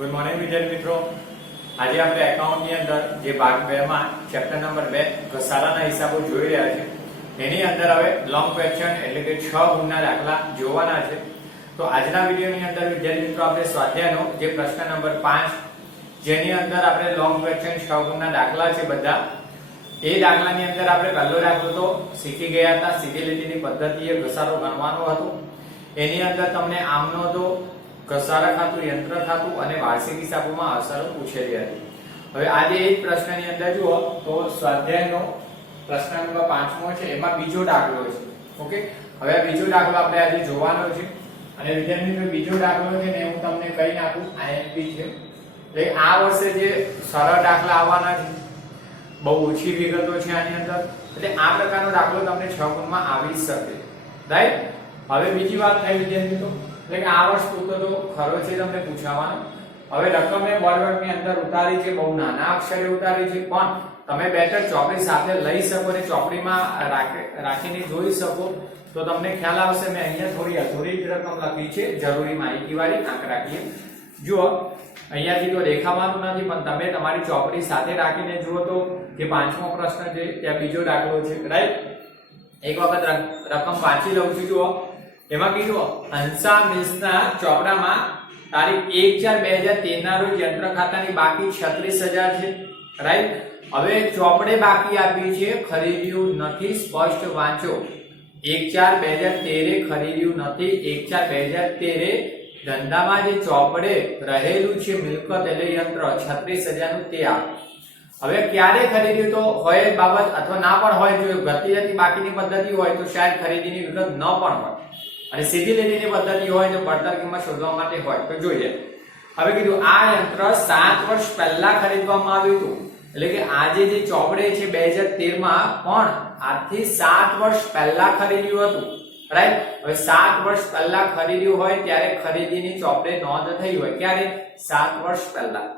Good morning વિદ્યાર્થી મિત્રો, આજે આપણે એકાઉન્ટની અંદર જે ભાગ 2 માં ચેપ્ટર નંબર 2 ઘસારાના હિસાબો જોઈ રહ્યા છે. એની અંદર હવે લોંગ ક્વેશ્ચન એટલે કે 6 ગુણના દાખલા જોવાના છે. તો આજના વિડિયોની અંદર વિદ્યાર્થી મિત્રો આપણે સ્વાધ્યાયનો જે પ્રશ્ન નંબર 5 જેની અંદર આપણે લોંગ ક્વેશ્ચન 6 ગુણના દાખલા છે બધા, એ દાખલાની અંદર આપણે પહેલો દાખલો તો શીખી ગયા હતા, સીધી લીટીની પદ્ધતિએ ઘસારો ગણવાનો હતો. એની અંદર તમને આમનો તો ઘસારા ખાતું, યંત્ર ખાતું અને વાર્ષિક હિસાબોમાં અસરો પૂછેલી હતી. હવે આજે એ જ પ્રશ્નની અંદર જુઓ તો સ્વાધ્યાયનો પ્રશ્ન નંબર 5મો છે, એમાં બીજો દાખલો છે. ઓકે, હવે આ બીજો દાખલો આપણે આજે જોવાનો છે. અને વિદ્યાર્થી મિત્રો બીજો દાખલો છે ને હું તમને કહી નાખું, આઈએમપી છે. એટલે આ વર્ષે જે સરળ દાખલા આવવાના છે, બહુ ઓછી વિગતો છે આની અંદર, એટલે આ પ્રકારનો દાખલો તમને 6 ગુણમાં આવી શકે. રાઈટ. હવે બીજી વાત થઈ વિદ્યાર્થી મિત્રો, એટલે કે આ વર્ષ પૂરતો તો ખરો છે તમને પૂછવાનો. હવે રકમ એ વર્ગની અંદર ઉતારી છે, બહુ નાના અક્ષરે ઉતારી છે, પણ તમે બેટર ચોપડી સાથે લઈ શકો ને ચોપડીમાં રાખીને જોઈ શકો તો તમને ખ્યાલ આવશે. મેં અહીંયા થોડી અધૂરી રકમ લખી છે, જરૂરી માહિતી વાળી આંકડાકીય. જુઓ અહીંયાથી તો દેખાવાનું નથી, પણ તમે તમારી ચોપડી સાથે રાખીને જુઓ તો જે 5મો પ્રશ્ન છે ત્યાં બીજો દાખલો છે. રાઈટ. એક વખત રકમ વાંચી લઉં છું. જુઓ એમાં કીધું હંસા મિલ્સના ચોપડામાં તારીખ 1/4/2013 ના રોજ યંત્ર ખાતાની બાકી 36,000 છે. રાઈટ. હવે ચોપડે બાકી આપી છે, ખરીદ્યું નથી, સ્પષ્ટ વાંચો. 1/4/2013 ખરીદ્યું નથી. 1/4/2013 ધંધામાં જે ચોપડે રહેલું છે મિલકત એટલે યંત્ર 36,000 નું તે આપ. હવે ક્યારે ખરીદ્યું તો હોય બાબત અથવા ના પણ હોય. જો ગતિ જતી બાકીની પદ્ધતિ હોય તો શાયદ ખરીદીની વિગત ન પણ હોય, અને સીધી લીટીની પદ્ધતિ હોય તો પડતર કિંમત શોધવા માટે હોય. તો જોઈએ. હવે કીધું આ યંત્ર 7 વર્ષ પહેલા ખરીદવામાં આવ્યું હતું, એટલે કે આજે જે ચોપડે છે 2013 માં, પણ આજથી 7 વર્ષ પહેલા ખરીદ્યું હતું. રાઈટ. હવે 7 વર્ષ પહેલા ખરીદ્યું હોય ત્યારે ખરીદીની ચોપડે નોંધ થઈ હોય. ક્યારે? 7 વર્ષ પહેલા.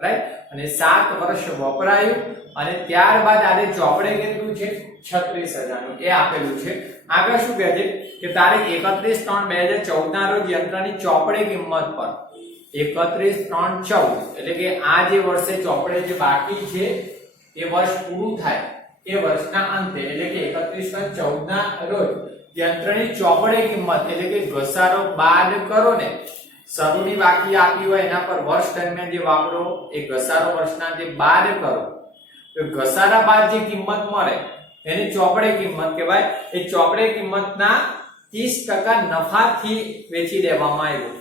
રાઈટ. અને 7 વર્ષ વપરાયું અને ત્યારબાદ આજે ચોપડે કેટલું છે? 36,000 નું એ આપેલું છે. આગળ શું કહે છે કે તારીખ 31/3/2014 ના રોજ યંત્રની ચોપડે કિંમત પર 31/3/14 એટલે કે આ જે વર્ષે ચોપડે જે બાકી છે એ વર્ષ પૂરું થાય એ વર્ષના અંતે, એટલે કે 31/14 ના રોજ યંત્રની ચોપડે કિંમત એટલે કે ઘસારો બાદ કરો ને, શરૂની બાકી આપી હોય એના પર વર્ષ દરમિયાન જે વાપરો એ ઘસારો વર્ષના જે બાદ કરો તો ઘસારા બાદ જે કિંમત મળે એની ચોપડે કિંમત કહેવાય. એ ચોપડે કિંમતના 30% નફાથી વેચી દેવામાં આવ્યું.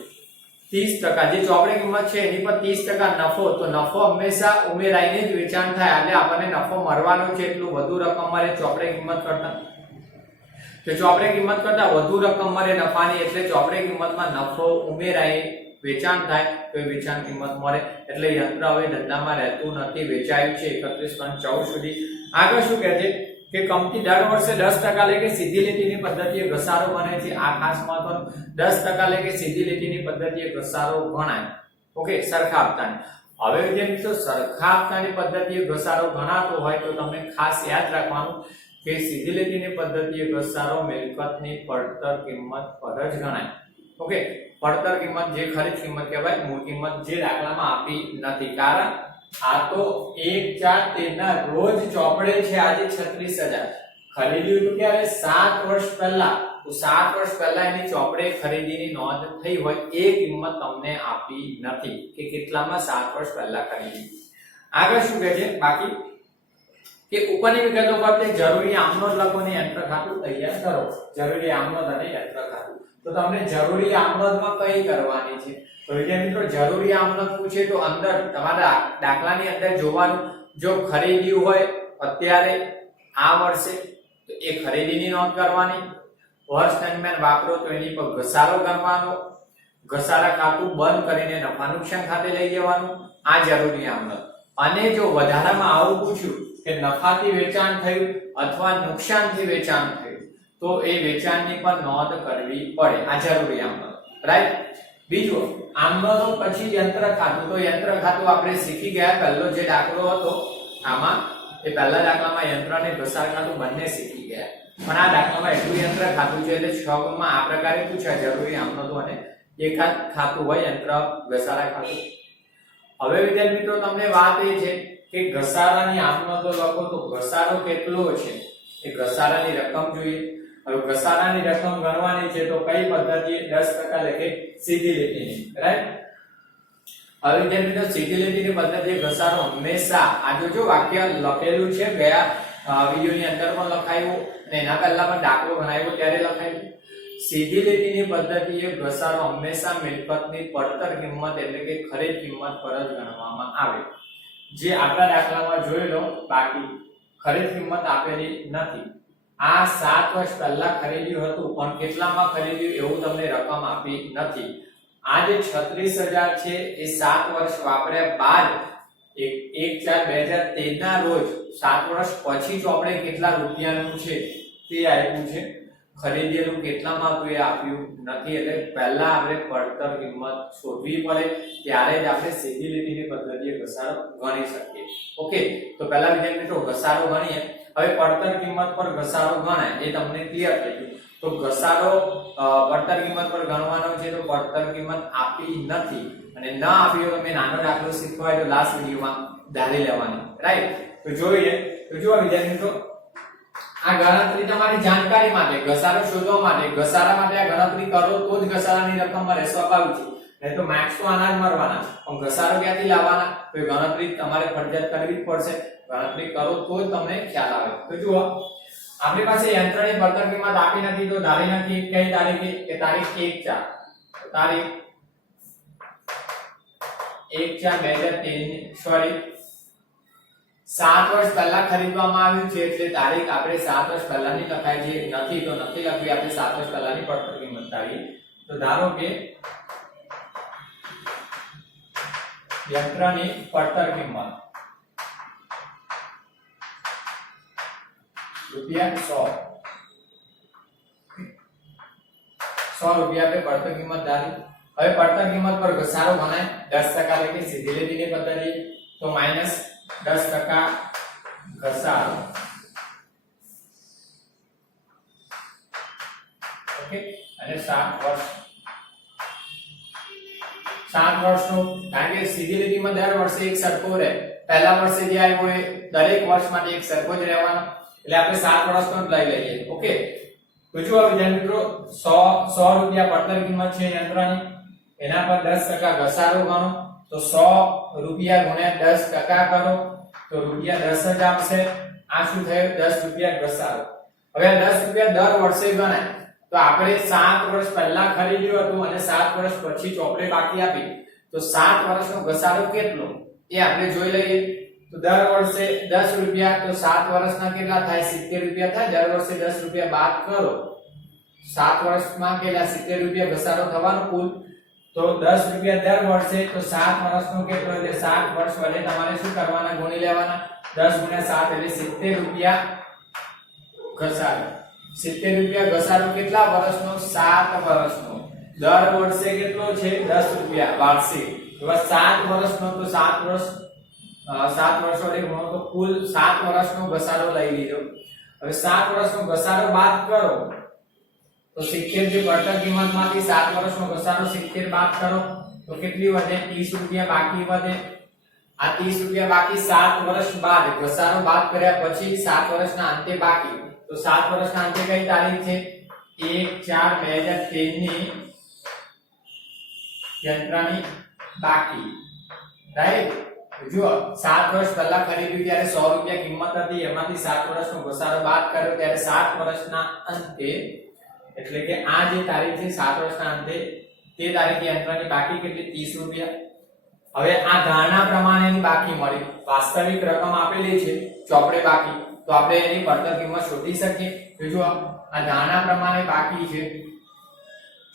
30% જે ચોપડે કિંમત છે એની પર 30% નફો, તો નફો હંમેશા ઉમેરાઈને જ વેચાણ થાય, એટલે આપણને નફો મળવાનો છે એટલું વધુ રકમ મળે ચોપડે કિંમત કરતા. તો ચોપડે કિંમત કરતા વધુ રકમ મળે નફાની, એટલે ચોપડે કિંમતમાં નફો ઉમેરાઈ વેચાણ થાય તો એ વેચાણ કિંમત મળે. એટલે યંત્ર હવે ધંધામાં રહેતું નથી, વેચાયું છે 31/14 સુધી. આગળ શું કહે છે કે કંપની દર વર્ષે 10% લે કે સીધી લીટીની પદ્ધતિએ ઘસારો ગણે છે. આ ખાસ મહત્વનું, 10% લે કે સીધી લીટીની પદ્ધતિએ ઘસારો ગણાય. ઓકે, સરખા હપ્તાની. હવે વિદ્યાર્થી મિત્રો સરખા હપ્તાની પદ્ધતિએ ઘસારો ગણાતો હોય તો તમને ખાસ યાદ રાખવાનું કે સીધી લીટીની પદ્ધતિએ ઘસારો મિલકતની પડતર કિંમત પર જ ગણાય. ઓકે, પડતર કિંમત જે ખરીદ કિંમત કહેવાય, મૂળ કિંમત જે દાખલામાં આપી નથી. કારણ આ તો 1/4/13 ના રોજ ચોપડે છે આજે 36,000 ખરીદ્યું તો ક્યારે? 7 વર્ષ પહેલા. તો 7 વર્ષ પહેલા એની ચોપડે ખરીદીની નોંધ થઈ હોય એ કિંમત તમને આપી નથી કે કેટલામાં 7 વર્ષ પહેલા ખરીદી. આગળ શું કહે છે બાકી કે ઉપરની વિગતો પર તે જરૂરી આમનોંધ લખો ને યંત્ર ખાતું તૈયાર કરો. જરૂરી આમનોંધ અને યંત્ર ખાતું. તો તમને જરૂરી આમનોંધમાં કઈ કરવાની છે? તો વિદ્યાર્થી મિત્રો જરૂરી આમનોંધ પૂછે તો અંદર તમારા દાખલાની અંદર જોવાનું, જો ખરીદ્યું હોય અત્યારે આ વર્ષે તો એ ખરીદીની નોંધ કરવાની, વર્ષ દરમિયાન વાપરો તો એની પર ઘસારો ગણવાનો, ઘસારા ખાતું બંધ કરીને નફા નુકસાન ખાતે લઈ જવાનું. આ જરૂરી આમનોંધ. અને જો વધારામાં આવું પૂછ્યું કે નફાથી વેચાણ થયું અથવા નુકસાનથી વેચાણ થયું તો એ વેચાણની પણ નોંધ કરવી પડે. આ જરૂરી આમનોંધ. રાઈટ. બીજું આમનોંધો પછી યંત્ર ખાતું. તો યંત્ર ખાતું આપણે શીખી ગયા, પહેલો જે દાખલો હતો આમાં એ પહેલા દાખલામાં યંત્ર અને ઘસારા ખાતું બંને શીખી ગયા, પણ આ દાખલામાં એટલું યંત્ર ખાતું છે એટલે 6 ગુણમાં આ પ્રકારે પૂછાય જરૂરી આમનોંધો અને એકાદ ખાતું હોય યંત્ર ઘસારા ખાતું. હવે વિદ્યાર્થી મિત્રો તમને વાત એ છે કે ઘસારાની આપનો તો લખો તો ઘસારો કેટલો છે એ ઘસારાની રકમ જોઈએ. હવે ઘસારાની રકમ ગણવાની છે તો કઈ પદ્ધતિએ 10% લેખે સીધી લીટીની, રાઈટ. હવે વિદ્યાર્થી મિત્રો સીધી લીટીની પદ્ધતિએ ઘસારો હંમેશા આ જો વાક્ય લખેલું છે ગયા વિડિયોની અંદર પણ લખાયું અને એના પહેલા પણ દાખલો ગણાવ્યો ત્યારે લખાયું. સીધી લીટીની પદ્ધતિએ ઘસારો હંમેશા મિલકતની પડતર કિંમત એટલે કે ખરીદ કિંમત પર જ ગણવામાં આવે. જે આપણા દાખલામાં જોઈ લો બાકી ખરીદ કિંમત આપેલી નથી. આ 7 વર્ષ પહેલા ખરીદ્યું હતું પણ કેટલામાં ખરીદ્યું એવું તમને રકમ આપી નથી. આ જે 36000 છે એ 7 વર્ષ વાપર્યા બાદ 1/4/2013 ના રોજ 7 વર્ષ પછી ચોપડે કેટલા રૂપિયાનું છે તે આપ્યું છે. ખરીદેલું કેટલામાં હતું એ આપ્યું નથી. એટલે પહેલા આપણે પડતર કિંમત શોધવી પડે ત્યારે જ આપણે સીધી લીટીની પદ્ધતિએ ઘસારો ગણી શકીએ. ઓકે, તો પહેલા વિદ્યાર્થી મિત્રો ઘસારો ગણીએ. હવે પડતર કિંમત પર ઘસારો ગણાય એ તમને ક્લિયર થઈ ગયું. તો ઘસારો પડતર કિંમત પર ગણવાનો છે તો પડતર કિંમત આપી નથી અને ન આપી હોય તો મેં નાનો દાખલો શીખવાય તો લાસ્ટ વિડિયોમાં ધારી લેવાની, રાઈટ. તો જોઈએ તો જુઓ વિદ્યાર્થી મિત્રો આ ગણતરી તમારી જાણકારી માટે ઘસારો શોધવા માટે ઘસારા માટે આ ગણતરી કરો તો જ ઘસારાની રકમ મળે, સ્વાભાવિક છે. નહીં તો માર્ક્સ તો આના જ મળવાના પણ ઘસારો ક્યાંથી લાવવાના તો એ ગણતરી તમારે ફરજિયાત કરવી જ પડશે. ગણતરી કરો તો જ તમને ખ્યાલ આવે. તો જુઓ આપણી પાસે યંત્રની પડતર કિંમત આપી નથી તો ધારી નથી કઈ તારીખે કે તારીખ 1/4 તારીખ 1/4/2013 સોરી 7 વર્ષ પહેલા ખરીદવામાં આવ્યું છે એટલે તારીખ આપણે 7 વર્ષ પહેલાની લખાય છે. નથી તો નથી લખવી, આપણે 7 વર્ષ પહેલાની પડતર કિંમત ધારીએ. તો ધારો કે યંત્રની પડતર કિંમત ₹100 રૂપિયા આપણે પડતર કિંમત ધારી. હવે પડતર કિંમત પર ઘસારો ગણાય 10% લેખે સીધી લીટીની પદ્ધતિ. તો -10% ઘસારો. ઓકે, અને 7 વર્ષનો કારણ કે સીધી લીટીમાં દર વર્ષે એક સરખો રહે. પહેલા વર્ષે જે આવ્યો હોય દરેક વર્ષ માટે એક સરખો જ રહેવાનો એટલે આપણે 7 વર્ષનો જ લઈ લઈએ. ઓકે, તો જુઓ વિદ્યાર્થી મિત્રો 100 રૂપિયા પડતર કિંમત છે યંત્રની, એના પર 10% ઘસારો ગણો તો 100 રૂપિયા ગુણ્યા 10% કરો તો ₹10 જ આવશે. આ શું થયું 10 રૂપિયા ઘસારો. હવે 10 રૂપિયા દર વર્ષે ગણાય તો આપણે 7 વર્ષ પહેલા ખરીદ્યું હતું અને 7 વર્ષ પછી ચોપડે બાકી આપી તો 7 વર્ષનો ઘસારો કેટલો એ આપણે જોઈ લઈએ. તો દર વર્ષે 10 રૂપિયા તો 7 વર્ષના કેટલા થાય 70 રૂપિયા થાય. દર વર્ષે 10 રૂપિયા બાદ કરો 7 વર્ષમાં કેટલા 70 રૂપિયા ઘસારો થવાનો કુલ. તો 10 રૂપિયા દર વર્ષે તો 7 વર્ષનો કેટલો એટલે 7 વર્ષ વડે તમારે શું કરવાના ગુણી લેવાના. 10 × 7 એટલે 70 રૂપિયા ઘસારો. 70 રૂપિયા ઘસારો કેટલા વર્ષનો 7 વર્ષનો. દર વર્ષે કેટલો છે 10 રૂપિયા વાર્ષિક. હવે 7 વર્ષનો તો 7 વર્ષ 7 વર્ષ વડે ગુણો તો કુલ 7 વર્ષનો ઘસારો લઈ લીધો. હવે 7 વર્ષનો ઘસારો બાદ કરો તો 70 જે પડતર કિંમતમાંથી 7 વર્ષનો ઘસારો 70 બાદ કરો તો કેટલી વધે 30 રૂપિયા બાકી વધે. આ 30 રૂપિયા બાકી 7 વર્ષ બાદ ઘસારો બાદ કર્યા પછી 7 વર્ષના અંતે બાકી. તો 7 વર્ષના અંતે કઈ તારીખ છે 1/4/2013 ની યંત્રની બાકી, રાઈટ. જુઓ 7 વર્ષ પહેલા ખરીદ્યું ત્યારે 100 રૂપિયા કિંમત હતી એમાંથી 7 વર્ષનો ઘસારો બાદ કર્યો ત્યારે 7 વર્ષના અંતે એટલે કે આ જે તારીખ છે 7 વર્ષના અંતે તે તારીખે યંત્રની બાકી કેટલી 30 રૂપિયા. હવે આ ધારણા પ્રમાણેની બાકી મળી. વાસ્તવિક રકમ આપેલી છે ચોપડે બાકી તો આપણે એની પડતર કિંમત શોધી શકીએ. તો જુઓ આ ધારણા પ્રમાણે બાકી છે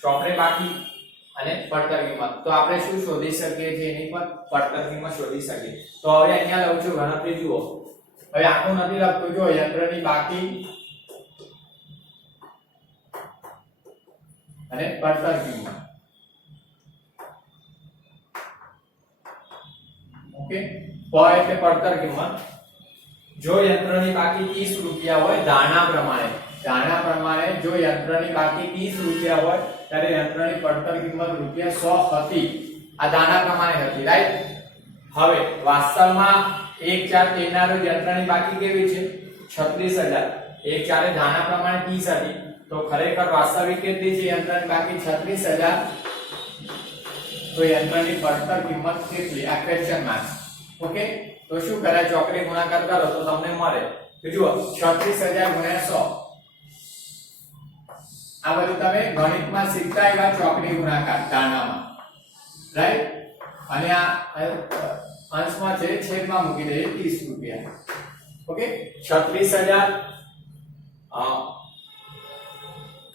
ચોપડે બાકી અને પડતર કિંમત તો આપણે શું શોધી શકીએ છીએ એની પર પડતર કિંમત શોધી શકીએ. તો હવે અહીંયા લઉં છું ગણતરી જુઓ. હવે આખું નથી લખતો જો યંત્રની બાકી અને પડતર કિંમત. ઓકે, પ એટલે પડતર કિંમત. જો યંત્રની બાકી 30 રૂપિયા હોય ધારણા પ્રમાણે જો યંત્રની બાકી 30 રૂપિયા હોય ત્યારે યંત્રની પડતર કિંમત ₹100 હતી. આ ધારણા પ્રમાણે હતી, રાઈટ. હવે વાસ્તવમાં 1 4 13 ના રોજ યંત્રની બાકી કેવી છે 36000 1 4 એ ધારણા પ્રમાણે 30 હતી તો ખરેખર વાસ્તવિક કેટલી છે યંત્રની બાકી 36000 તો યંત્રની પડતર કિંમત કેટલી આ ક્વેશ્ચન માર્ક ઓકે તો શું કરાય ચોકડી ગુણાકાર કરો તો તમને મળે તો જુઓ 36000 ગુણ્યા 100 આ બધું તમે ગણિતમાં શીખતા એવા ચોકડી ગુણાકાર ધારણામાં રાઈટ અને આ અંશમાં છે છેદમાં મૂકી દઈએ 30 રૂપિયા ઓકે 36000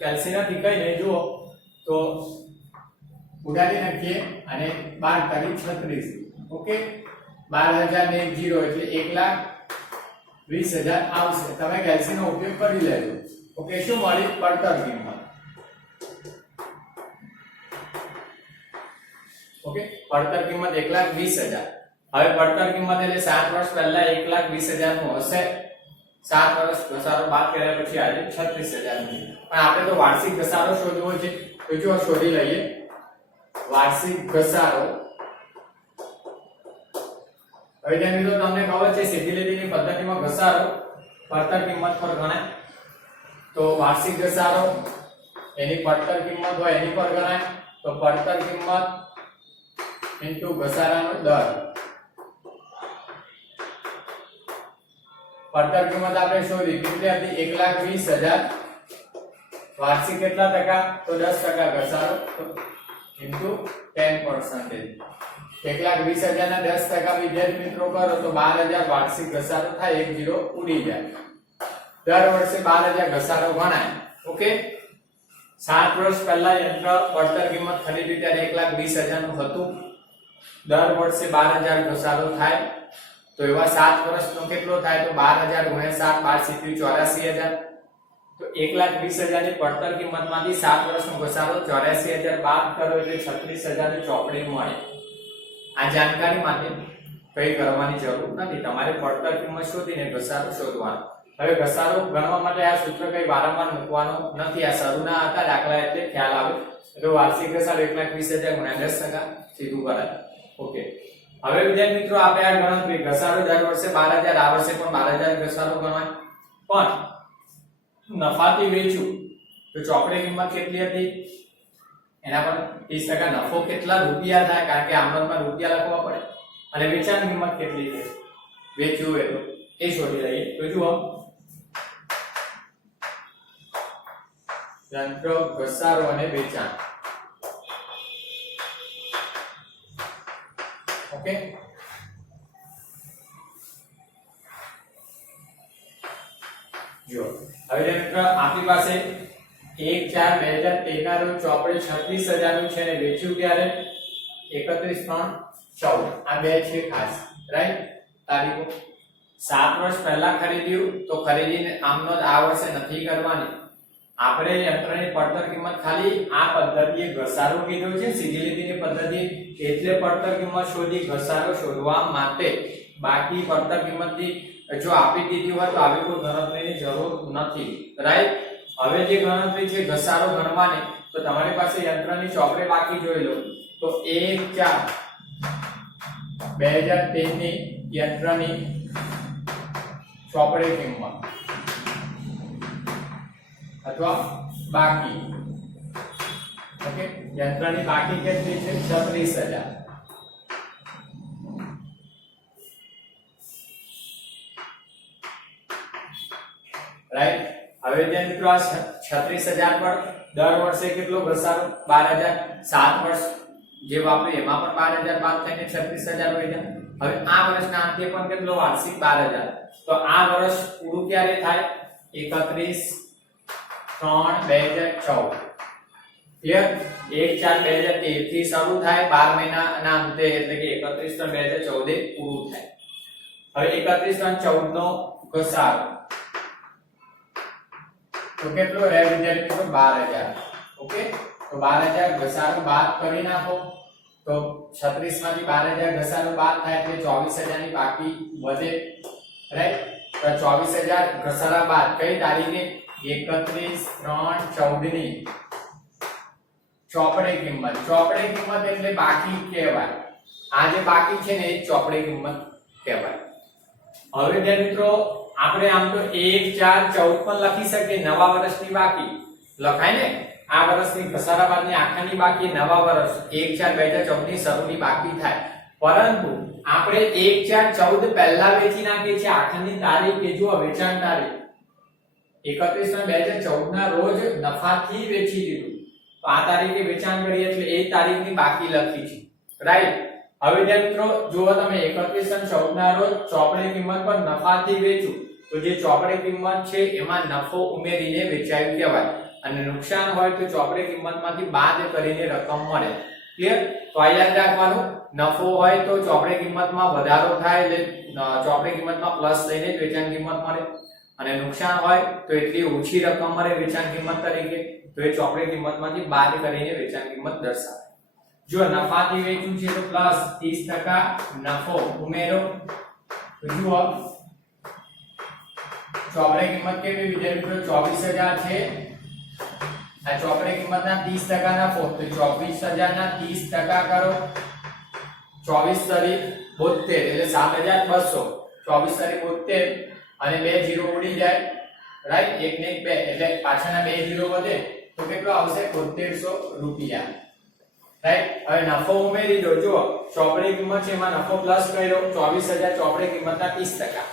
કેલ્સીના થી કઈ નહીં જુઓ તો ઉડાડી નાખીએ અને 12 તારી 36 ઓકે 12000 ને 1 0 એટલે 1,20,000 આવશે તમે કેલ્સીનો ઉપયોગ કરી લેજો ઓકે શું મળી પડતર કિંમત ઓકે પડતર કિંમત 1,20,000 હવે પડતર કિંમત એટલે 7 વર્ષ પહેલા 1,20,000 નું હશે 7 વર્ષ ઘસારો બાદ કર્યા પછી આજે 36,000 નું પણ આપણે તો વાર્ષિક ઘસારો શોધવો છે તો જો શોધી લઈએ વાર્ષિક ઘસારો હવે જેમ મિત્રો તમને ખબર છે સીધી લીટીની પદ્ધતિમાં ઘસારો પડતર કિંમત પર ગણાય તો વાર્ષિક ઘસારો એની પડતર કિંમત હોય એની પર ગણાય તો પડતર કિંમત ઇન્ટુ ઘસારાનો દર પડતર કિંમત આપણે શોધી કેટલી હતી 1,20,000 વાર્ષિક કેટલા ટકા તો 10% ઘસારો ઇન્ટુ 10% 1,20,000 ના 10% વિદ્યાર્થી મિત્રો કરો તો 12,000 વાર્ષિક ઘસારો થાય 1 0 ઉડી જાય દર વર્ષે 12,000 ઘસારો ગણાય ઓકે 7 વર્ષ પહેલા યંત્ર પડતર કિંમત ખરીદી ત્યારે 1,20,000 નું હતું દર વર્ષે 12,000 ઘસારો થાય તો એવા 7 વર્ષનો કેટલો થાય તો 12,000 ગુણ્યા 7 12 તો 1,20,000 ની પડતર કિંમતમાંથી 7 વર્ષનો ઘસારો 84,000 બાદ કરો એટલે 36,000 ની ચોપડી મળે આ જાણકારી માટે કઈ કરવાની જરૂર નથી તમારે પડતર કિંમત શોધીને ઘસારો શોધવાનો હવે ઘસારો ગણવા માટે આ સૂત્ર કઈ વારંવાર મૂકવાનો નથી આ શરૂના હતા દાખલા એટલે ખ્યાલ આવે એટલે વાર્ષિક ઘસારો 1,20,000 ગુણ્યા 10% સીધું કરાય ઓકે હવે વિદ્યાર્થી મિત્રો આપણે આ ગણતરી ઘસારો દર વર્ષે 12,000 આ વર્ષે પણ 12,000 ઘસારો ગણવાય પણ નફાથી વેચ્યું તો ચોપડી કિંમત કેટલી હતી એના પર 30% નફો કેટલા રૂપિયા થાય કારણ કે આમદનમાં રૂપિયા લખવા પડે અને વેચાણ કિંમત કેટલી છે વેચ્યું એ તો એ શોધી લઈએ તો જુઓ યંત્ર ઘસારો અને વેચાણ ઓકે જો હવે મિત્રો આપણી પાસે 1/4/2013 ના રોજ ચોપડે 36,000 નું છે અને વેચ્યું ત્યારે 31/3/14 આ બે છે ખાસ રાઈટ તારીખો 7 વર્ષ પહેલા ખરીદ્યું તો ખરીદીને આમનો આ વર્ષે નથી કરવાની આપણે યંત્રની પડતર કિંમત ખાલી આ પદ્ધતિએ ઘસારો કીધો છે સીધી લીટીની પદ્ધતિ એટલે પડતર કિંમત શોધી ઘસારો શોધવા માટે બાકી પડતર કિંમતની જો આપી દીધી હોય તો આવી કોઈ ગણતરીની જરૂર નથી રાઈટ હવે જે ગણતરી છે ઘસારો ગણવાની તો તમારી પાસે યંત્રની ચોપડે બાકી જોઈ લો તો 1/4/2013 ની યંત્રની ચોપડે કિંમત અથવા બાકી ઓકે યંત્રની બાકી કેટલી છે 36,000 રાઈટ હવે જે મિત્રો આ 36,000 પર દર વર્ષે કેટલો ઘસારો 12,000 7 વર્ષ જે વાપરી એમાં પણ 12,000 બાદ થઈને 36,000 હોય છે હવે આ વર્ષના અંતે પણ કેટલો વાર્ષિક 12,000 તો આ વર્ષ પૂરું ક્યારે થાય 31/3/2014 ક્લિયર 1/4/2013 થી શરૂ થાય 12 મહિનાના અંતે એટલે કે 31/3/2014 પૂરું થાય હવે 31/3/14 નો ઘસારો તો કેટલો રહે વિદ્યાર્થી મિત્રો 12,000 ઓકે તો 12,000 ઘસારો બાદ કરી નાખો તો 36 માંથી 12,000 ઘસારો બાદ થાય એટલે 24,000 ની બાકી વધે રાઈટ તો 24,000 ઘસારા બાદ કઈ તારીખે 31/3/14 ની ચોપડે કિંમત એટલે બાકી કહેવાય આ જે બાકી છે ને એ ચોપડે કિંમત કહેવાય. હવે વિદ્યાર્થી મિત્રો આપણે આમ તો 1 4 14 પણ લખી શકીએ. નવા વર્ષની બાકી લખાય ને, આ વર્ષની ઘસારા બાદની આખાની બાકી, નવા વર્ષ 1 4 2014 ની શરૂની બાકી થાય. પરંતુ આપણે 1 4 14 પહેલા વેચી નાખીએ છીએ. આખાની તારીખ કે જો વેચાણ તારીખ 31/2014 ના રોજ નફાથી વેચી દીધું, તો આ તારીખે વેચાણ કરીએ એટલે એ તારીખની બાકી લખી છે, રાઈટ. હવે ધ્યાન મિત્રો જુઓ તમે 31/14 ના રોજ ચોપડે કિંમત પર નફાથી વેચ્યું, તો જે ચોપડે કિંમત છે એમાં નફો ઉમેરીને વેચાયું કહેવાય. અને નુકસાન હોય તો ચોપડે કિંમતમાંથી બાદ કરીને રકમ મળે. ક્લિયર? તો આ યાદ રાખવાનું, નફો હોય તો ચોપડે કિંમતમાં વધારો થાય એટલે ચોપડે કિંમતમાં પ્લસ લઈને જ વેચાણ કિંમત મળે, અને નુકસાન હોય તો એટલી ઓછી રકમ મળે વેચાણ કિંમત તરીકે, તો એ ચોપડે કિંમતમાંથી બાદ કરીને વેચાણ કિંમત દર્શાવે. જો નફાથી વેચ્યું છે તો પ્લસ 30% નફો ઉમેરો. તો જુઓ ચોપડે કિંમત કેવી વિદ્યાર્થી મિત્રો 24000 છે. આ ચોપડે કિંમતના 30% નફો, તો 24000 ના 30% કરો. 24 તરી 72 એટલે 7200. 24 તરી 72 અને 2 0 ઉડી જાય, રાઈટ. 1 ને 1 2 એટલે પાછળના 2 0 વધે તો કેટલો આવશે? 7200 રૂપિયા, રાઈટ. હવે નફો ઉમેરી દો. જો ચોપડે કિંમત છે એમાં નફો પ્લસ કર્યો 24000 ચોપડે કિંમતના 30%.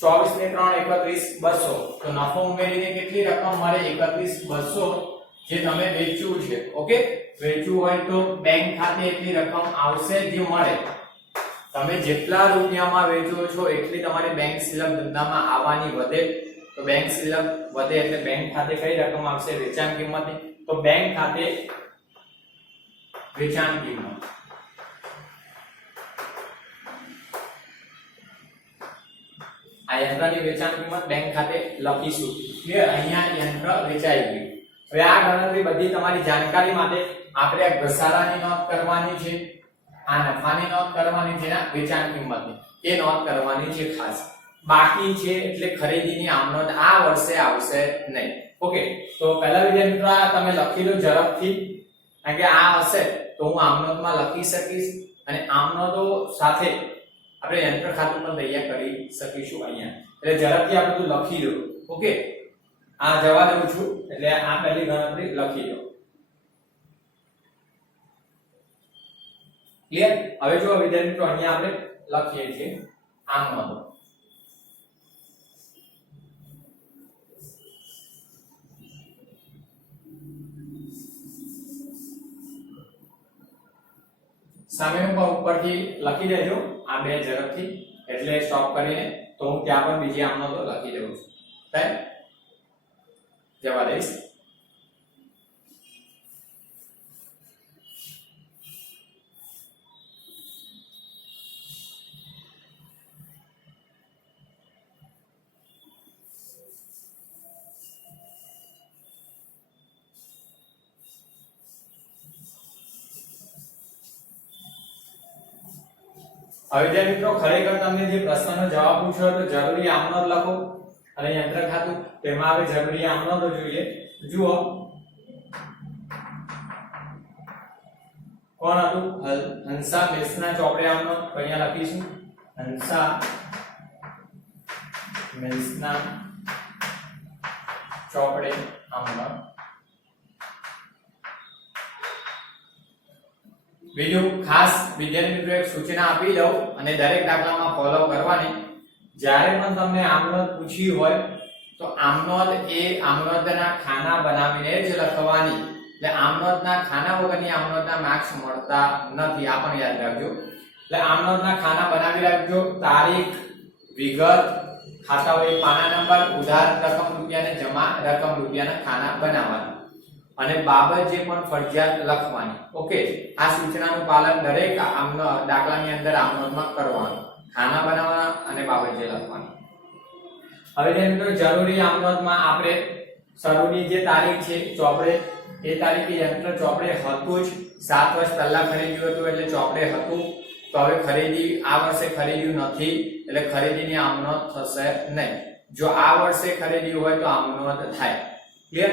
24 ને 3 31 200, તો નફો ઉમેરીને કેટલી રકમ મળે? 31 200 જે તમે વેચ્યું છે. ઓકે, વેચ્યું હોય તો બેંક ખાતે એટલી રકમ આવશે જે મળે. તમે જેટલા રૂપિયામાં વેચો છો એટલી તમારી બેંક શિલ્લક ધંધામાં આવવાની વધે, તો બેંક શિલ્લક વધે એટલે બેંક ખાતે કઈ રકમ આવશે? વેચાણ કિંમતની. તો બેંક ખાતે વેચાણ કિંમત, આ યંત્રની વેચાણ કિંમત બેંક ખાતે લખીશું. ક્લિયર? અહીંયા યંત્ર વેચાઈ ગયું. હવે આ ગણતરી બધી તમારી જાણકારી માટે આપણે આ ઘસારાની નોંધ કરવાની છે, આ નફાની નોંધ કરવાની છે, ના વેચાણ કિંમતની એ નોંધ કરવાની છે ખાસ. બાકી છે એટલે ખરીદીની આમ નોંધ આ વર્ષે આવશે નહીં. ઓકે, તો પહેલા વિદ્યાર્થી મિત્રો આ તમે લખી લો ઝડપથી, કારણ કે આ હશે તો હું આમ નોંધમાં લખી શકીશ, અને આમ નોંધો સાથે આપણે યંત્ર ખાતું પણ તૈયાર કરી શકીશું અહીંયા. એટલે ઝડપથી આ બધું લખી લો. ઓકે, આ જવા દઉં છું એટલે આ પહેલી ગણતરી લખી લો. ક્લિયર? હવે જો વિદ્યાર્થી મિત્રો અહીંયા આપણે લખીએ છીએ આમ નોંધો. સામેનું પણ ઉપરથી લખી દેજો આ બે ઝડપથી, એટલે સ્ટોપ કરીને, તો હું ત્યાં પણ બીજી આમ નોંધો લખી દઉં છું. રાઈટ? જવા દઈશ. હવે જે મિત્રો ખરેખર તમને જે પ્રશ્નનો જવાબ પૂછ્યો તો જરૂરી આમ નોંધ લખો, અને યંત્ર ખાતું તેમાં હવે જરૂરી આમ નોંધો જોઈએ. જુઓ કોણ હતું? હંસા મિલ્સના ચોપડે આમ નોંધ, તો અહીંયા લખીશું હંસા મિલ્સના ચોપડે આમ નોંધ. બીજું ખાસ વિદ્યાર્થી મિત્રો એક સૂચના આપી દઉં અને દરેક દાખલામાં ફોલો કરવાની. જ્યારે પણ તમને આમ નોંધ પૂછી હોય તો આમ નોંધ એ આમ નોંધના ખાના બનાવીને જ લખવાની. એટલે આમ નોંધના ખાના વગરની આમ નોંધના માર્ક્સ મળતા નથી, આ પણ યાદ રાખજો. એટલે આમ નોંધના ખાના બનાવી રાખજો. તારીખ, વિગત, ખાતા હોય પાના નંબર, ઉધાર રકમ રૂપિયા ને જમા રકમ રૂપિયાના ખાના બનાવવાના, અને બાબત જે પણ ફરજિયાત લખવાની. ઓકે, આ સૂચનાનું પાલન દરેક આમ દાખલાની અંદર આમ નોંધમાં કરવાનું. ખાના બનાવવાના અને બાબત જે લખવાની. હવે જે મિત્રો જરૂરી આમ નોંધમાં આપણે શરૂની જે તારીખ છે ચોપડે, એ તારીખે યંત્ર ચોપડે હતું જ, 7 વર્ષ પહેલા ખરીદ્યું હતું એટલે ચોપડે હતું. તો હવે ખરીદી આ વર્ષે ખરીદ્યું નથી એટલે ખરીદીની આમ નોંધ થશે નહીં. જો આ વર્ષે ખરીદ્યું હોય તો આમ નોંધ થાય. ક્લિયર?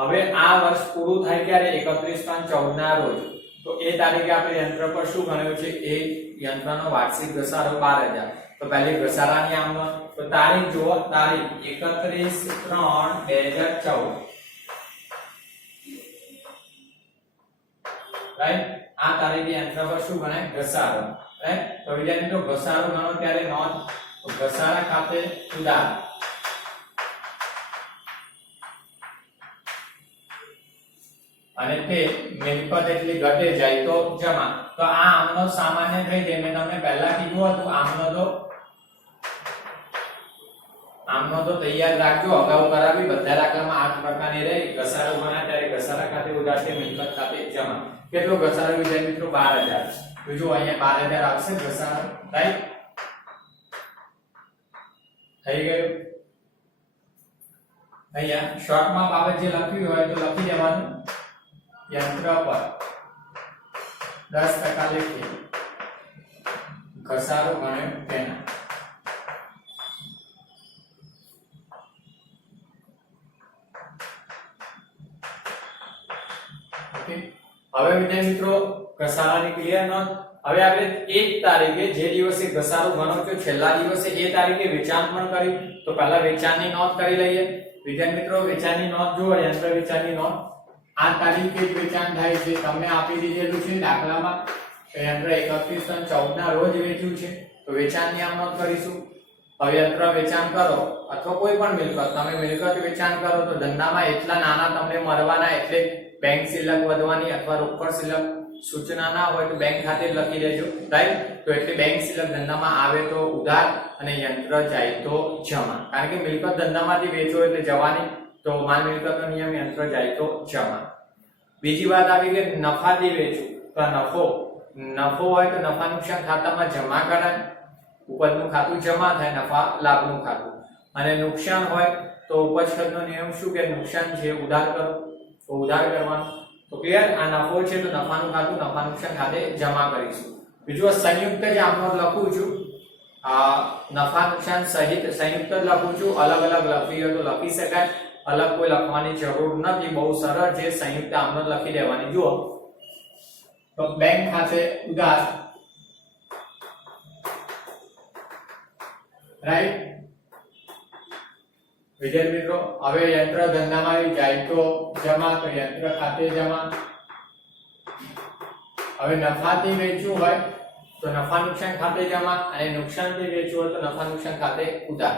હવે આ વર્ષ પૂરું થાય ક્યારે? 31/14 ના રોજ. તો એ તારીખે આપણે યંત્ર પર શું ગણ્યું છે? એ યંત્રનો વાર્ષિક ઘસારો 12000. તો પહેલી ઘસારાની આમ તો તારીખ જુઓ, તારીખ 31/3/2014, રાઈટ. આ તારીખે યંત્ર પર શું ગણાય? ઘસારો, રાઈટ. તો વિદ્યાર્થી મિત્રો ઘસારો ગણો ત્યારે નોંધ, ઘસારા ખાતે ઉધાર, અને તે મિલકત એટલી ઘટે જાય તો જમા. તો આ આમનો સામાન્ય થઈ જાય. મેં તમને પહેલા કીધું હતું આમનો તો તૈયાર રાખજો, અગાઉ કરાવી. બધા દાખલામાં 8 પ્રકારની રહી. ઘસારો ગણ્યા ત્યારે ઘસારા ખાતે ઉધાર છે, મિલકત ખાતે જમા. કેટલો ઘસારો વિદ્યાર્થી મિત્રો? 12000. બીજું અહીંયા 12000 આવશે ઘસારો, રાઈટ. થઈ ગયું. અહીંયા શોર્ટમાં બાબત જે લખ્યું હોય તો લખી દેવાનું. યંત્ર પર 10% લેખે ઘસારો ગણ્યો તેના. ઓકે, હવે વિદ્યાર્થી મિત્રો ઘસારાની ક્લિયર નોંધ. હવે આપણે 1 તારીખે જે દિવસે ઘસારો ગણો છો છેલ્લા દિવસે એ તારીખે વેચાણ પણ કર્યું. તો પહેલા વેચાણની નોંધ કરી લઈએ. વિદ્યાર્થી મિત્રો વેચાણની નોંધ જુઓ, યંત્ર વેચાણની નોંધ. આ તારીખે જ વેચાણ થાય છે. તમને આપી દીધેલું છે દાખલામાં યંત્ર 31/14 ના રોજ વેચ્યું છે. તો વેચાણની આમ નોંધ કરીશું. હવે યંત્ર વેચાણ કરો અથવા કોઈ પણ મિલકત, તમે મિલકત વેચાણ કરો તો ધંધામાં એટલા નાના તમને મળવાના, એટલે બેંક શિલ્લક વધવાની અથવા રોકડ શિલ્લક સૂચના ના હોય તો બેંક ખાતે લખી દેજો, રાઈટ. તો એટલે બેંક શિલ્લક ધંધામાં આવે તો ઉધાર અને યંત્ર જાય તો જમા. કારણ કે મિલકત ધંધામાંથી વેચો એટલે જવાની, તો માલ મિલકતનો નિયમ યંત્ર જાય તો જમા. બીજી વાત આવી કે નફાથી વેચું, તો નફો હોય તો નફા નુકસાન ખાતામાં જમા કરાય, ઉપજનું ખાતું જમા થાય, નફા લાભનું ખાતું. અને નુકસાન હોય તો ઉપજ ખર્ચનો નિયમ શું કે નુકસાન છે ઉધાર કરો, તો ઉધાર કરવાનું. તો ક્લિયર. આ નફો છે તો નફાનું ખાતું નફા નુકસાન ખાતે જમા કરીશું. બીજું સંયુક્ત જ આમનો લખું છું, નફા નુકસાન સહિત સંયુક્ત જ લખું છું. અલગ અલગ લખવી હોય તો લખી શકાય, અલગ કોઈ લખવાની જરૂર નથી. બહુ સરળ છે, સંયુક્ત આમનો લખી દેવાની. જુઓ તો બેંક ખાતે ઉધાર, રાઈટ. વિદ્યાર્થી મિત્રો હવે યંત્ર ધંધામાં જાય તો જમા, તો યંત્ર ખાતે જમા. હવે નફાથી વેચવું હોય તો નફા નુકસાન ખાતે જમા, અને નુકસાનથી વેચવું હોય તો નફા નુકસાન ખાતે ઉધાર.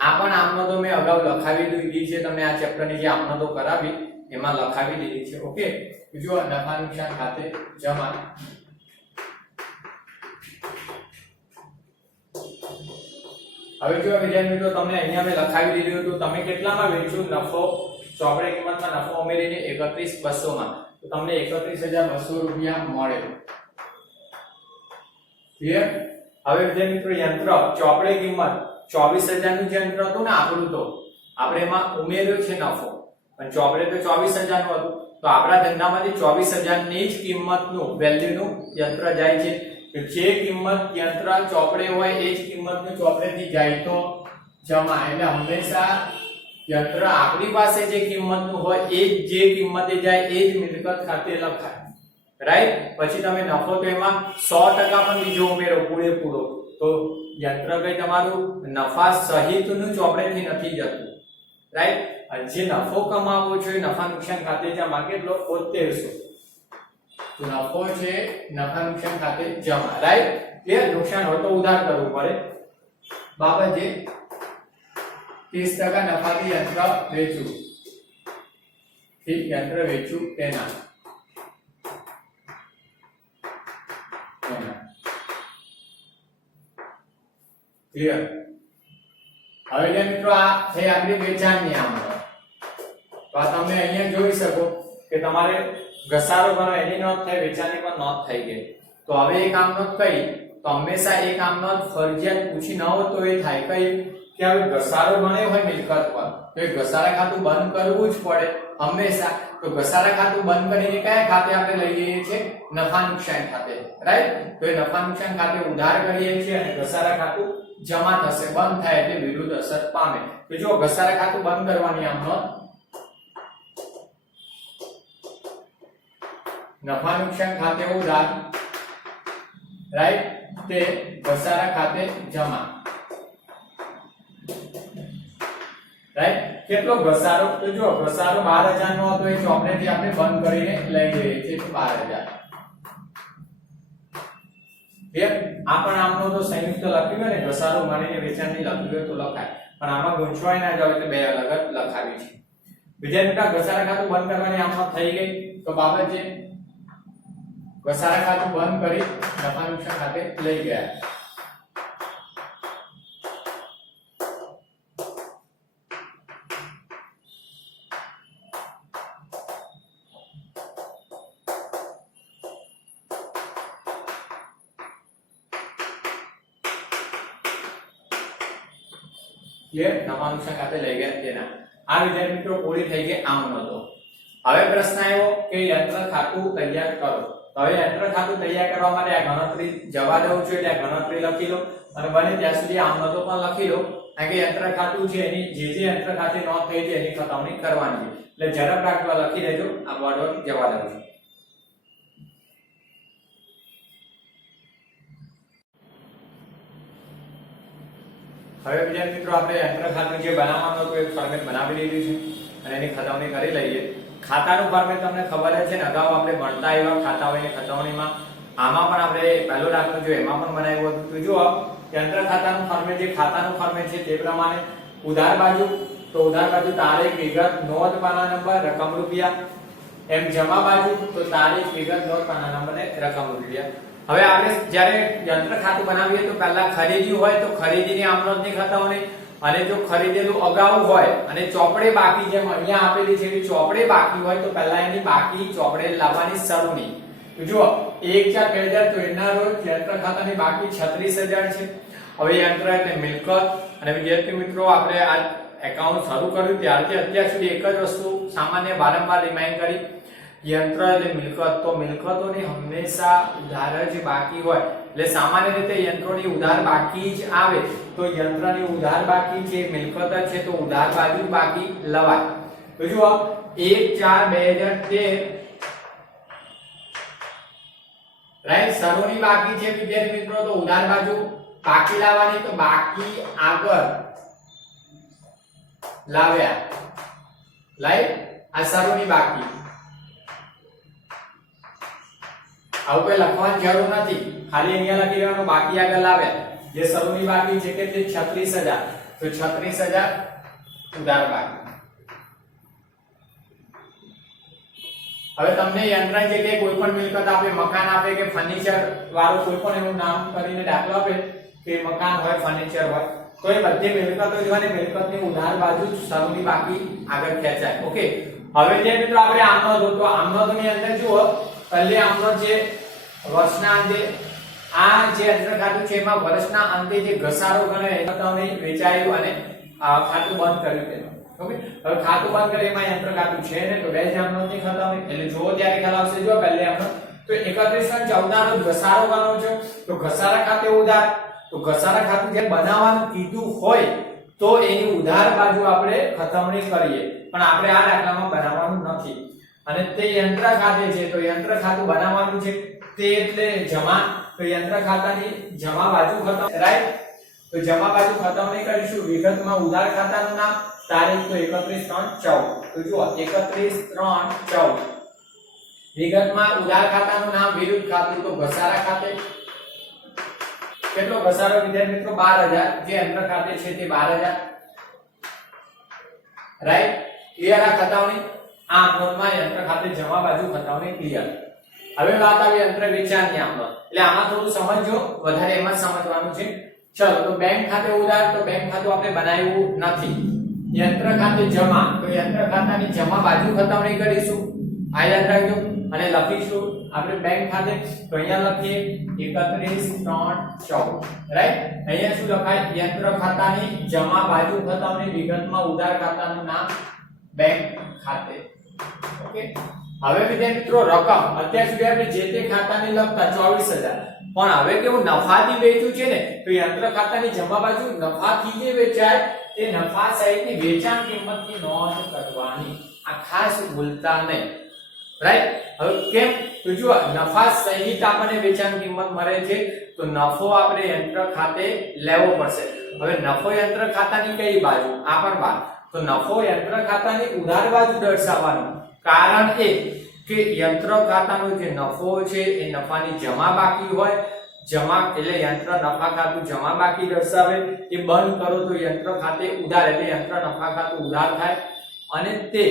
આ પણ આમનો તો મેં અગાઉ લખાવી દીધી છે, તમને આ ચેપ્ટરની જે આમનો તો કરાવી એમાં લખાવી દીધી છે. ઓકે, બીજું નફા નુકસાન ખાતે જમા. હવે જો વિદ્યાર્થી મિત્રો તમને અહીંયા મેં લખાવી દીધું હતું, તમે કેટલામાં વેચ્યું? નફો ચોપડે કિંમતમાં નફો ઉમેરીને 31,200 માં, તો તમને 31,200 રૂપિયા મળે. ક્લિયર. હવે વિદ્યાર્થી મિત્રો યંત્ર ચોપડે કિંમત 24,000 નું જે યંત્ર હતું ને આપણું, તો આપણે એમાં ઉમેર્યો છે નફો, પણ ચોપડે તો 24,000 નું હતું. તો આપણા ધંધામાંથી 24,000 ની જ કિંમતનું વેલ્યુનું યંત્ર જાય છે. જે કિંમત યંત્ર ચોપડે હોય એ જ કિંમતનું ચોપડેથી જાય તો જમા. એટલે હંમેશા યંત્ર આપણી પાસે જે કિંમતનું હોય એ જ જે કિંમતે જાય એ જ મિલકત ખાતે લખાય, રાઈટ. પછી તમે નફો તો એમાં 100% પણ બીજો ઉમેરો પૂરેપૂરો, તો યંત્ર કઈ તમારું નફા સહિતનું ચોપડેથી નથી જતું, રાઈટ. અને જે નફો કમાવો છો એ નફા નુકસાન ખાતે જમા. કેટલો? 7300. તો નફો છે નફા નુકસાન ખાતે જમા, રાઈટ. ક્લિયર. નુકસાન હોય તો ઉધાર કરવું પડે. બાબત જે 30% નફાથી યંત્ર વેચવું, ઠીક, યંત્ર વેચવું તેના. ક્લિયર. હવે જે મિત્રો આ છે આપણી વેચાણની આમનો. તો આ તમે અહીંયા જોઈ શકો કે તમારે ઘસારો ગણો એની નોંધ થઈ, વેચાણની પણ નોંધ થઈ ગઈ. તો હવે એક આમ નોંધ કઈ, તો હંમેશા એક આમ નોંધ ફરજિયાત પૂછી ન હોય તો એ થાય કઈ કે હવે ઘસારો ગણ્યો હોય મિલકત પર, તો એ ઘસારા ખાતું બંધ કરવું જ પડે હંમેશા. તો ઘસારા ખાતું બંધ કરીને કયા ખાતે આપણે લઈ જઈએ છીએ? નફા નુકસાન ખાતે, રાઈટ. તો એ નફા નુકસાન ખાતે ઉધાર કરીએ છીએ અને ઘસારા ખાતું જમા થશે, બંધ થાય એટલે વિરુદ્ધ અસર પામે. તો જો ઘસારા ખાતું બંધ કરવાની આમ નોંધ, નફા નુકસાન ખાતે ઉધાર, રાઈટ, તે ઘસારા ખાતે જમા, રાઈટ. કેટલો ઘસારો? તો જો ઘસારો 12000 નો હતો, એ ચોપડેથી આપણે બંધ કરીને લઈ જઈએ છીએ, તો 12000. આ પણ આમનો તો સંયુક્ત લખ્યું હોય ને, ઘસારો માનીને વેચાણની લખ્યું હોય તો લખાય, પણ આમાં ગૂંચવાય ના જાવ એટલે બે અલગ જ લખાવી છે. વિદ્યાર્થી ઘસારા ખાતું બંધ કરવાની આમાં થઈ ગઈ, તો બાબત છે ઘસારા ખાતું બંધ કરી નફા નુકસાન ખાતે લઈ ગયા. નફા નુકસાન ખાતે લઈ ગયા તેના. આ વિદ્યાર્થી મિત્રો પૂરી થઈ ગઈ આમનો તો. હવે પ્રશ્ન આવ્યો કે યંત્ર ખાતું તૈયાર કરો. હવે યંત્ર ખાતું તૈયાર કરવા માટે આ ગણતરી જવા દઉં છું, એટલે આ ગણતરી લખી લો અને બને ત્યાં સુધી આમનો તો પણ લખી લો, કારણ કે યંત્ર ખાતું છે એની જે યંત્ર ખાતે નોંધ થઈ છે એની ખતવણી કરવાની છે. એટલે ઝડપ રાખવા લખી દેજો, આ બોર્ડ જવા દઉં છું. હવે વિદ્યાર્થી મિત્રો આપણે યંત્ર ખાતું જે બનાવવાનું હતું એ ફોર્મેટ બનાવી લીધું છે અને એની ખતવણી કરી લઈએ. ખાતાનું ફોર્મેટ તમને ખબર જ છે ને, અગાઉ આપણે ભણતા એવા ખાતાઓની ખતવણીમાં આમાં પણ આપણે પહેલો દાખલો જો એમાં પણ બનાવ્યું હતું. તો જુઓ યંત્ર ખાતાનું ફોર્મેટ, જે ખાતાનું ફોર્મેટ છે તે પ્રમાણે ઉધાર બાજુ, તો ઉધાર બાજુ તારીખ, વિગત, નોંધ, પાના નંબર, રકમ રૂપિયા. એમ જમા બાજુ તો તારીખ, વિગત, નોંધ, પાના નંબર અને રકમ રૂપિયા. હવે આપણે જ્યારે યંત્ર ખાતું બનાવીએ તો પહેલા ખરીદ્યું હોય તો ખરીદીની આમનોંધની ખતવણી, અને જો ખરીદેલું અગાઉ હોય અને ચોપડે બાકી, જેમ અહીંયા આપેલી છે એવી ચોપડે બાકી હોય તો પહેલા એની બાકી ચોપડે લાવવાની સરવણી. તો જુઓ 1/4/2013 ના રોજ યંત્ર ખાતાની બાકી 36000 છે. હવે યંત્ર એટલે મિલકત, અને વિદ્યાર્થી મિત્રો આપણે આ એકાઉન્ટ શરૂ કર્યું ત્યારથી અત્યાર સુધી એક જ વસ્તુ સામાન્ય વારંવાર રિમાઇન્ડ કરી, યંત્ર એટલે મિલકત, તો મિલકતોની હંમેશા ઉધાર જ બાકી હોય. એટલે સામાન્ય રીતે યંત્રોની ઉધાર બાકી જ આવે, તો યંત્રની ઉધાર બાકી છે, મિલકત જ છે, તો ઉધાર બાજુ બાકી લવાય. તો જુઓ 1/4/2013 રાઈટ, સરવણી બાકી છે વિદ્યાર્થી મિત્રો, તો ઉધાર બાજુ બાકી લાવવાની, તો બાકી આગળ લાવ્યા, રાઈટ. આ સરવણી બાકી, આવું કોઈ લખવાની જરૂર નથી, ખાલી અહીંયા લખી દેવાનું બાકી આગળ લાવ્યા. જે સરવણી બાકી છે કેટલી? 36000, તો 36000 ઉધાર બાકી. હવે તમને યંત્રની જગ્યાએ કોઈ પણ મિલકત આપે, મકાન આપે કે ફર્નિચર વાળું કોઈ પણ એવું નામ કરીને દાખલો આપે કે મકાન હોય, ફર્નિચર હોય, તો એ બધી મિલકતો જોવાની, મિલકતની ઉધાર બાજુ જ સરવણી બાકી આગળ ખેંચાય. ઓકે, હવે જે મિત્રો આપણે આમનોંધ, તો આમનોંધની અંદર જુઓ પહેલી આમનોંધ છે વર્ષના અંતે. આ જે યંત્ર ખાતું છે એમાં વર્ષના અંતે જે ઘસારો ગણે ખતવણી, વેચાયું અને ખાતું બંધ કર્યું તેનો. ઓકે, હવે ખાતું બંધ કરે એમાં યંત્ર ખાતું છે ને, તો બે જ આમનોંધની ખતવણી, એટલે જો ત્યારે ખ્યાલ આવશે. જો પહેલી આમનોંધ તો 31/14 ના રોજ ઘસારો ગણો છે, તો ઘસારા ખાતે ઉધાર, તો ઘસારા ખાતું જે બનાવવાનું કીધું હોય તો એની ઉધાર બાજુ આપણે ખતવણી કરીએ, પણ આપણે આ દાખલામાં બનાવવાનું નથી. અને તે યંત્ર ખાતે છે, તો યંત્ર ખાતું બનાવવાનું છે, તે એટલે જમા, તો યંત્ર ખાતાની જમા બાજુ ખતમ, રાઈટ. તો જમા બાજુ ખતવણી કરીશું. વિગતમાં ઉધાર ખાતાનું નામ, તારીખ તો 31/3/14, તો જુઓ 31/3/14. વિગતમાં ઉધાર ખાતાનું નામ, વિરુદ્ધ ખાતું તો ઘસારા ખાતે. કેટલો ઘસારો વિદ્યાર્થી મિત્રો? 12000, જે યંત્ર ખાતે છે તે 12000, રાઈટ. ક્લિયર આ ખતવણી? આ આમનોંધમાં યંત્ર ખાતે જમા બાજુ ખતવણી ક્લિયર. હવે વાત આવી યંત્ર વેચાણની આમનોંધ, એટલે આમાં થોડું સમજો, વધારે એમાં સમજવાનું છે. ચલો, તો બેંક ખાતે ઉધાર, તો બેંક ખાતું આપણે બનાવ્યું નથી. યંત્ર ખાતે જમા, તો યંત્ર ખાતાની જમા બાજુ ખતવણી કરીશું, આ યાદ રાખજો. અને લખીશું આપણે બેંક ખાતે, તો અહીંયા લખીએ 31/3/14, રાઈટ. અહીંયા શું લખાય? યંત્ર ખાતાની જમા બાજુ ખતવણી, વિગતમાં ઉધાર ખાતાનું નામ, બેંક ખાતે. ઓકે, હવે વિદ્યાર્થી મિત્રો રકમ, અત્યાર સુધી આપણે જે તે ખાતાની લખતા 24000, પણ હવે કેવું નફાથી વેચ્યું છે ને, તો યંત્ર ખાતાની જમા બાજુ નફાથી જે વેચાય તે નફા સહિતની વેચાણ કિંમતની નોંધ કરવાની. આ ખાસ ભૂલતા નહીં. રાઈટ? હવે કેમ? તો જો નફા સહિત આપણને વેચાણ કિંમત મળે છે તો નફો આપણે યંત્ર ખાતે લેવો પડશે. હવે નફો યંત્ર ખાતાની કઈ બાજુ? આ પણ વાત. તો નફો યંત્ર ખાતાની ઉધાર બાજુ દર્શાવવાનો. કારણ એ કે યંત્ર ખાતાનો જે નફો છે એ નફાની જમા બાકી હોય, જમા એટલે યંત્ર નફા ખાતું જમા બાકી દર્શાવે, એ બંધ કરો તો યંત્ર ખાતે ઉધાર એટલે યંત્ર નફા ખાતું ઉધાર થાય અને તે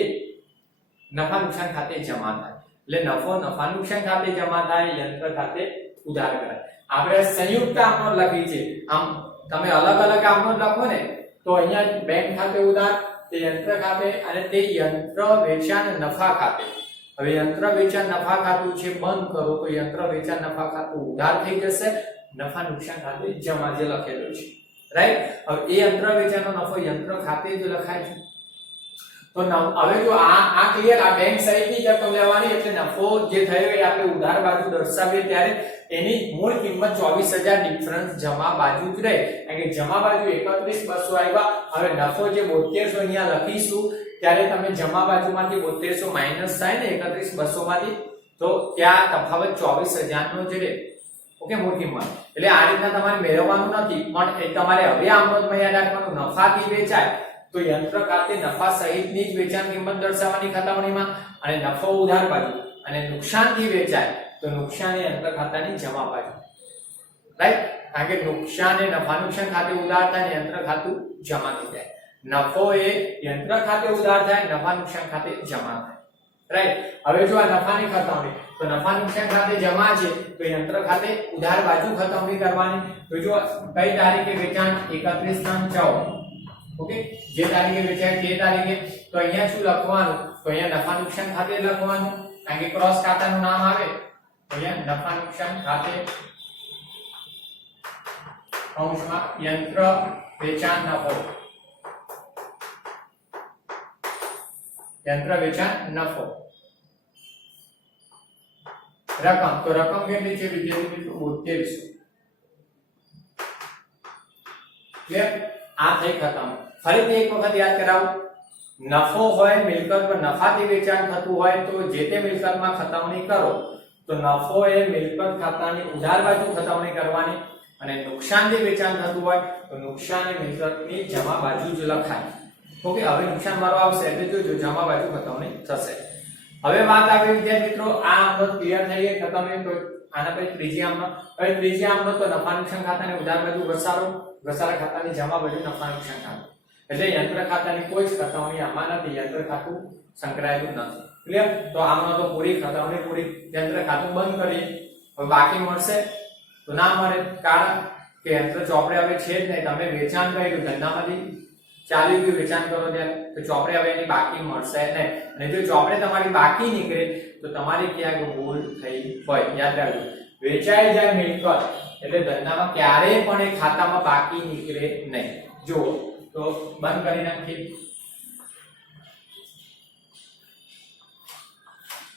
નફા નુકસાન ખાતે જમા થાય. એટલે નફો નફા નુકસાન ખાતે જમા થાય, યંત્ર ખાતે ઉધાર કરાય. આપણે સંયુક્ત આમનોંધ લખી છે. આમ તમે અલગ અલગ આમનોંધ લખો ને તો અહીંયા બેંક ખાતે ઉધાર, તે યંત્ર ખાતે અને તે યંત્ર વેચાણ નફા ખાતે. હવે યંત્ર વેચાણ નફા ખાતું છે બંધ કરો તો યંત્ર વેચાણ નફા ખાતું ઉધાર થઈ જશે, નફા નુકસાન ખાતે જમા જે લખેલું છે. રાઈટ? હવે એ યંત્ર વેચાણનો નફો યંત્ર ખાતે જ લખાય છે. તો હવે જો આ ક્લિયર, આ બેંક સહિતની રકમ લેવાની એટલે નફો જે થયો એ આપણે ઉધાર બાજુ દર્શાવીએ ત્યારે એની મૂળ કિંમત 24000 ડિફરન્સ જમા બાજુ જ રહે. કારણ કે જમા બાજુ 31200 આવ્યા. હવે નફો જે 7200 અહીંયા લખીશું ત્યારે તમે જમા બાજુમાંથી 7200 માઈનસ થાય ને 31200 માંથી, તો ત્યાં તફાવત 24000 નો જ રહે. ઓકે, મૂળ કિંમત. એટલે આ રીતના તમારે મેળવવાનું નથી, પણ એ તમારે હવે આમનોંધમાં યાદ રાખવાનું, નફાથી વેચાય તો યંત્ર ખાતે નફા સહિતની જ વેચાણ કિંમત દર્શાવવાની ખાતાવણીમાં, અને નફો ઉધાર બાજુ, અને નુકસાનથી વેચાય તો નુકસાન એ યંત્ર ખાતાની જમા બાજુ. રાઈટ? કારણ કે નુકસાન એ નફા નુકસાન ખાતે ઉધાર થાય ને યંત્ર ખાતું જમા થઈ જાય. નફો એ યંત્ર ખાતે ઉધાર થાય, નફા નુકસાન ખાતે જમા થાય. રાઈટ? હવે જો આ નફાની ખાતાવણી, તો નફા નુકસાન ખાતે જમા છે તો યંત્ર ખાતે ઉધાર બાજુ ખાતાવણી કરવાની. તો જો કઈ તારીખે વેચાણ? 31/3/14. ઓકે, જે તારીખે વેચાય તે તારીખે. તો અહીંયા શું લખવાનું? તો અહીંયા નફા નુકસાન ખાતે લખવાનું, કારણ કે ક્રોસ ખાતાનું નામ આવે તો અહીંયા નફા નુકસાન ખાતે કૌંસમાં યંત્ર વેચાણ નફો, યંત્ર વેચાણ નફો. રકમ, તો રકમ કેટલી છે વિદ્યાર્થી મિત્રો? 7200. ક્લિયર? આ થઈ ખતમ. ફરીથી એક વખત યાદ કરાવું, નફો હોય મિલકત પર નફાથી વેચાણ થતું હોય તો જે તે મિલકતમાં ખતવણી કરો તો નફો એ મિલકત ખાતાની ઉધાર બાજુ ખતવણી કરવાની, અને નુકસાનથી વેચાણ થતું હોય તો નુકસાન એ મિલકતની જમા બાજુ જ લખાય. ઓકે, હવે નુકસાન વાળો આવશે એટલે જોજો જમા બાજુ ખતવણી થશે. હવે વાત આવે વિદ્યાર્થી મિત્રો, આ આમનોંધ ક્લિયર થઈ ગઈ, ખતવણી. તો આના પછી ત્રીજી આમનોંધ. હવે ત્રીજી આમનોંધ તો નફા નુકસાન ખાતાની ઉધાર બાજુ ઘસારો, ઘસારા ખાતાની જમા બાજુ નફા નુકસાન ખાતું. એટલે યંત્ર ખાતાની કોઈ જ ખતવણી આમાં નથી, યંત્ર ખાતું સંકળાયેલું નથી. ક્લિયર? તો આમનો તો પૂરી ખતવણી પૂરી, યંત્ર ખાતું બંધ કરીએ. હવે બાકી મળશે તો ના મળે, કારણ કે યંત્ર ચોપડે હવે છે જ નહીં. તમે વેચાણ કર્યું, ધંધામાંથી ચાલી ગયું, વેચાણ કરો ત્યારે, તો ચોપડે હવે એની બાકી મળશે નહીં. અને જો ચોપડે તમારી બાકી નીકળે તો તમારી ક્યાંક ભૂલ થઈ હોય. યાદ રાખજો, વેચાઈ જાય મિલકત એટલે ધંધામાં ક્યારેય પણ એ ખાતામાં બાકી નીકળે નહીં. જો તો બંધ કરી નાખીએ.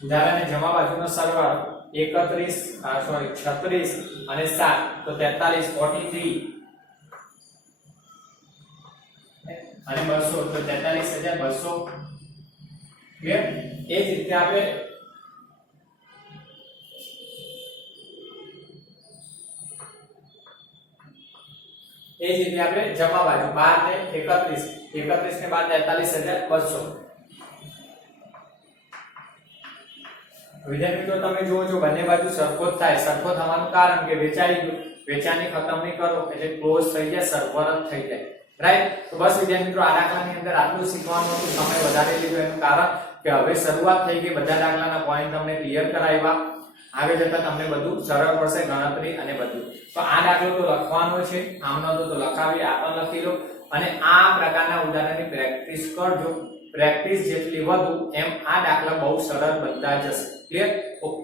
ઉધાર જમા બાજુનો સરવાળો 36 અને 7 તો 43, 43 અને 200 તો 43200. ક્લિયર? એ જ રીતે આપણે જમા બાજુ 12 ને 31 ને 12 43200. વિદ્યાર્થી મિત્રો તમે જુઓ છો બંને બાજુ સરખો જ થાય. સરખો થવાનું કારણ કે વેચાઈ ગયું, વેચાણની ખતવણી કરો એટલે ક્લોઝ થઈ જાય, સર્વર થઈ જાય. રાઈટ? તો બસ વિદ્યાર્થી મિત્રો આ દાખલાની અંદર આટલું શીખવાનું હતું. સમય વધારે લીધો એનું કારણ કે હવે શરૂઆત થઈ ગઈ, બધા દાખલાના પોઈન્ટ તમને ક્લિયર કરાવ્યા. આગળ જતા તમને બધું સરળ પડશે, ગણતરી અને બધું. તો આ દાખલો તો લખવાનો છે, આમનો તો લખાવી, આ પણ લખી લો, અને આ પ્રકારના ઉદાહરણની પ્રેક્ટિસ કરજો. પ્રેક્ટિસ જેટલી વધુ એમ આ દાખલા બહુ સરળ બનતા જશે. ક્લિયર? ઓકે.